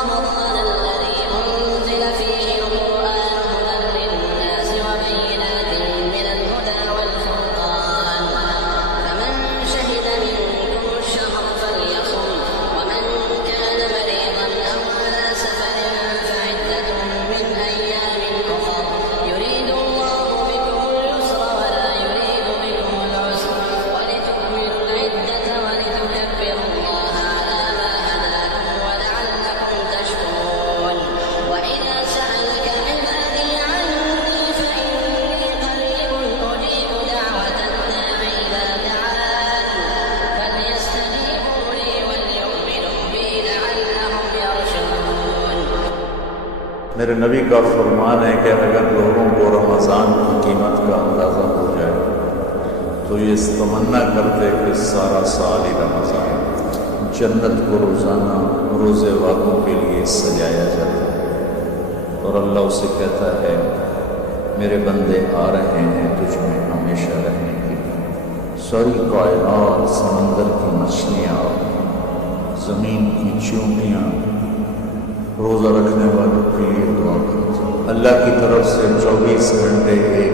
رمضان الذي أنزل فيه القرآن هدى للناس وبينات من الهدى والفرقان فمن شهد منكم الشهر فليصم ومن كان مريضا أو على سفر فعدة من أيام أخر يريد الله بكم اليسر ولا يريد بكم العسر ولتكملوا العدة ولتكبروا الله على ما هداكم ولعلكم تشكرون وإذا سألك عبادي عني فإني قريب أجيب دعوة الداع إذا دعان فليستجيبوا لي وليؤمنوا بي لعلهم يرشدون। मेरे नबी का फरमान है कि अगर लोगों को रमज़ान की कीमत का अंदाज़ा हो जाए तो ये इस तमन्ना करते कि सारा साल ही रमज़ान जन्नत को रोज़ाना रोज़े वालों के लिए सजाया जाता है और अल्लाह उसे कहता है मेरे बंदे आ रहे हैं तुझ में हमेशा रहने के लिए। सारी कायनात, समंदर की मछलियाँ, ज़मीन की चींटियाँ रोज़ा रखने वालों के लिए दुआ करती हैं। अल्लाह की तरफ से 24 घंटे एक